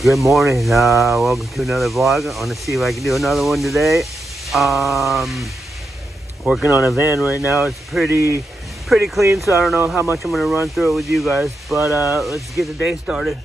Good morning. Welcome to another vlog. I want to see if I can do another one today. Working on a van right now. It's pretty clean, so I don't know how much I'm going to run through it with you guys, but let's get the day started.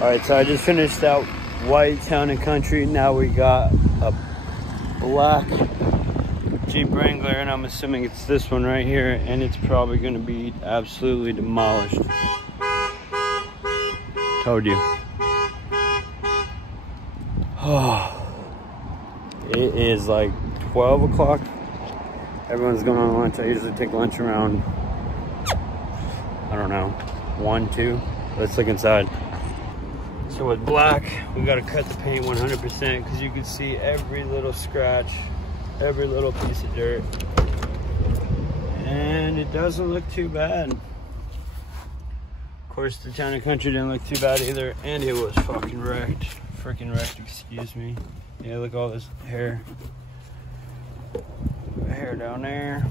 Alright, so I just finished that white Town and Country. Now we got a black Jeep Wrangler, and I'm assuming it's this one right here, and it's probably going to be absolutely demolished. Told you. Oh, it is like 12 o'clock. Everyone's going on lunch. I usually take lunch around, I don't know, 1, 2. Let's look inside. So with black, we gotta cut the paint 100% because you can see every little scratch, every little piece of dirt. And it doesn't look too bad. Of course, the Town and Country didn't look too bad either, and it was fucking wrecked. Freaking wrecked, excuse me. Yeah, look at all this hair. Hair down there.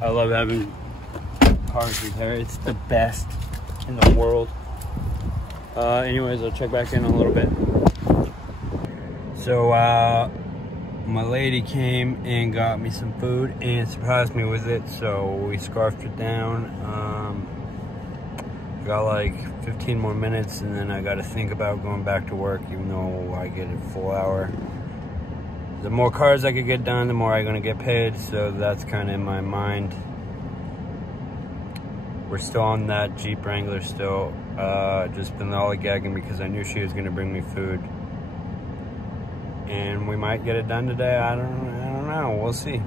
I love having cars with hair. It's the best in the world. Anyways, I'll check back in a little bit. So my lady came and got me some food and surprised me with it, so we scarfed it down. Got like 15 more minutes and then I got to think about going back to work, even though I get a full hour. The more cars I could get done, the more I'm gonna get paid, so that's kind of in my mind. We're still on that Jeep Wrangler still. Just been lollygagging because I knew she was gonna bring me food. And we might get it done today. I don't know, we'll see.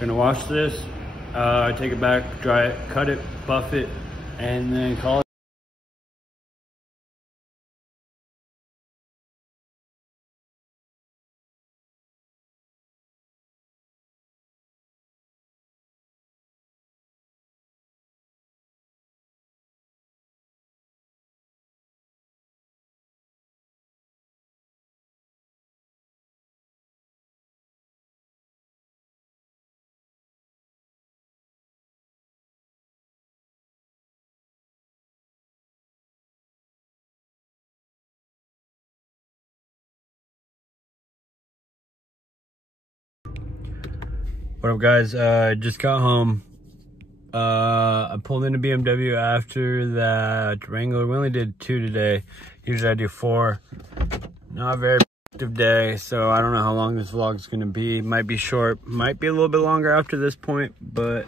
Gonna wash this, take it back, dry it, cut it, buff it, and then call it. What up, guys? Just got home. I pulled in a BMW after that Wrangler. We only did 2 today. Usually I do 4. Not a very productive day, so I don't know how long this vlog is going to be. Might be short, might be a little bit longer after this point, but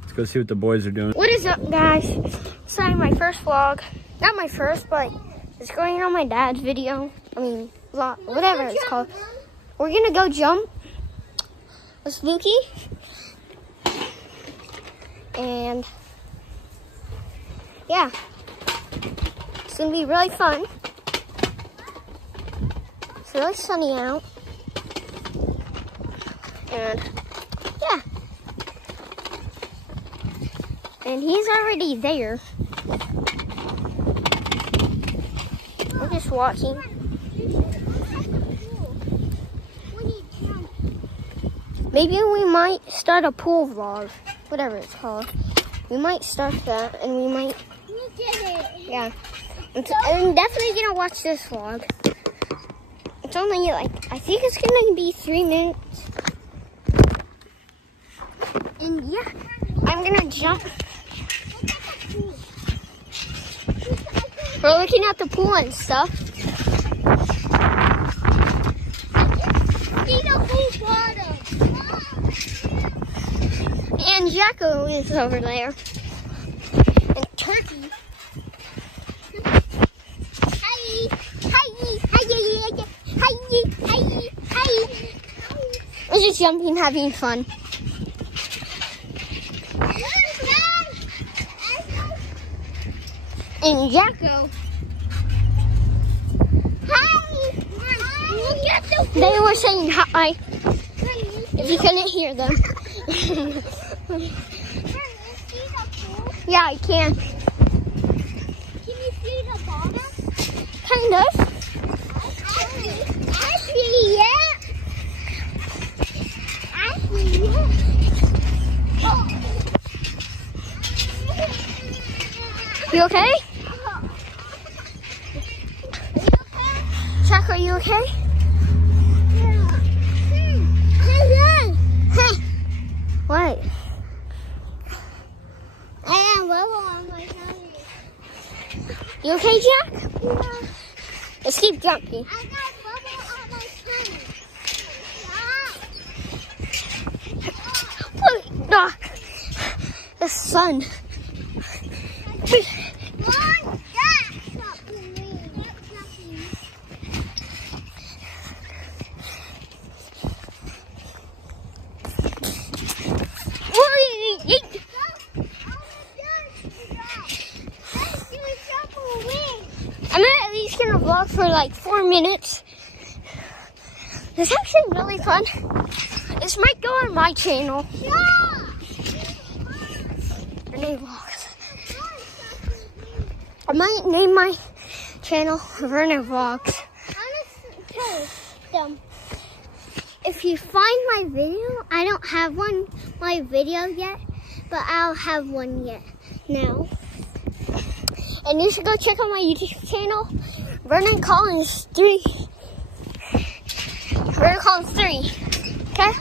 let's go see what the boys are doing. What is up, guys? Sorry, my first vlog. Not my first, but it's going on my dad's video. I mean, vlog, whatever it's called. We're going to go jump with Spooky. And yeah, it's gonna be really fun. It's really sunny out. And yeah. And he's already there. I'm just watching. Maybe we might start a pool vlog, whatever it's called. We might start that, and we might. We did it. Yeah, I'm definitely gonna watch this vlog. It's only like, I think it's gonna be 3 minutes. And yeah, I'm gonna jump. We're looking at the pool and stuff. See the pool bottom. And Jacko is over there. And Turkey. Hi. We're just jumping, having fun. And Jacko. Hi. Look at the pool. They were saying hi. If you couldn't hear them. Yeah, I can. Can you see the bottom? Kind of. Actually, yeah. Actually, yeah. You okay? Chuck, are you okay? What? I am bubble on my tummy. You okay, Jack? Yeah. Let's keep jumping. I got bubble on my tummy. Look, the sun. I'm at least gonna vlog for like 4 minutes. It's actually really fun. This might go on my channel. Vernon Vlogs. I might name my channel Vernon Vlogs. If you find my video, I don't have my video yet, but I'll have one now. And you should go check out my YouTube channel, Vernon Collins 3. Vernon Collins 3. Okay?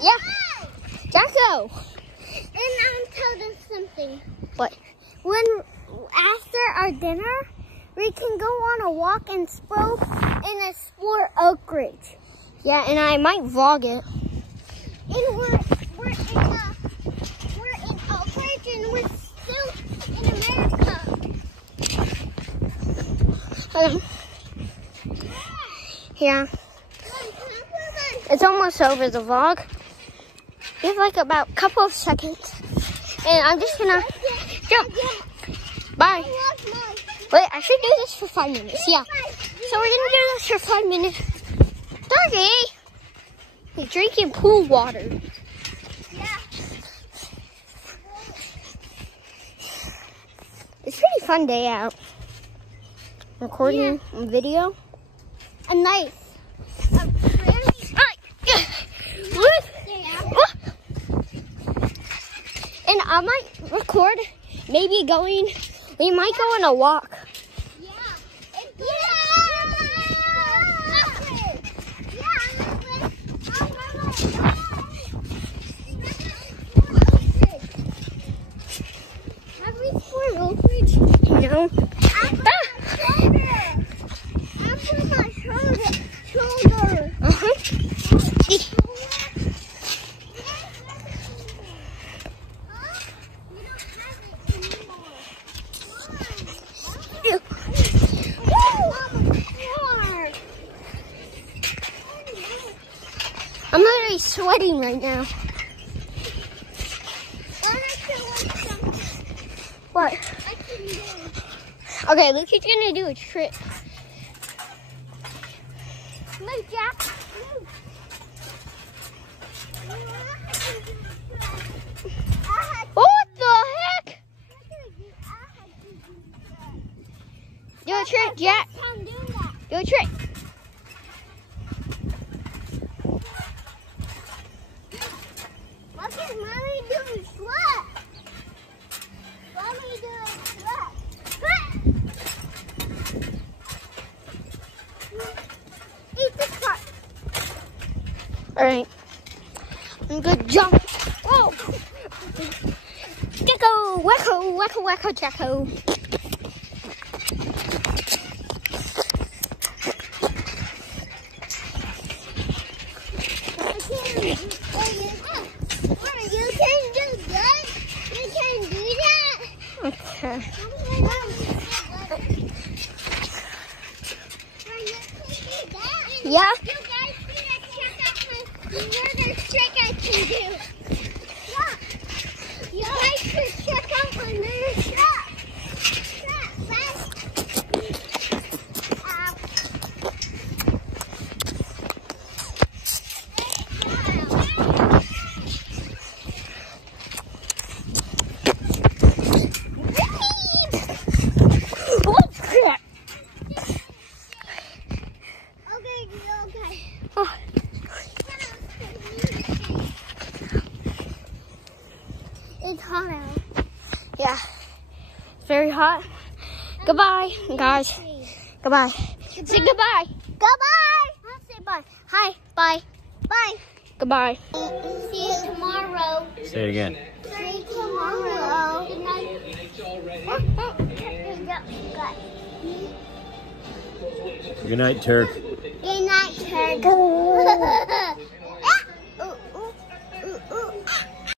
Yeah. Jacko. And I'll tell them something. What? After our dinner, we can go on a walk and explore Oak Ridge. Yeah, and I might vlog it. And we're in Oak Ridge and we're still in America. Yeah. It's almost over, the vlog. We have like about a couple of seconds. And I'm just gonna jump. Bye. Wait, I should do this for 5 minutes. Yeah. So we're gonna do this for 5 minutes. Doggy! He's drinking pool water. Yeah. It's a pretty fun day out. Recording a video. A very And I might record maybe we might go on a walk. No. I'm literally sweating right now. What? Okay, Lucas gonna do a trick. Move, Jack. Move. What the heck? Do a trick, Jack. Do a trick. What is Mommy doing? Sweat. Mommy doing sweat. Eat the part. All right. I'm gonna jump. Whoa. Get Jacko, wacko, wacko, wacko, Jacko. You can do that. You can do that. Okay. Yeah. You guys need to check out my murder trick I can do. Yeah. You guys should check out my murder trick. It's hot out. Yeah. Very hot. Goodbye, guys. Goodbye. Say goodbye. Goodbye. I'll say bye. Hi. Bye. Bye. Goodbye. See you tomorrow. Say it again. See you tomorrow. Good night. Good night, Turk. Good night, Turk.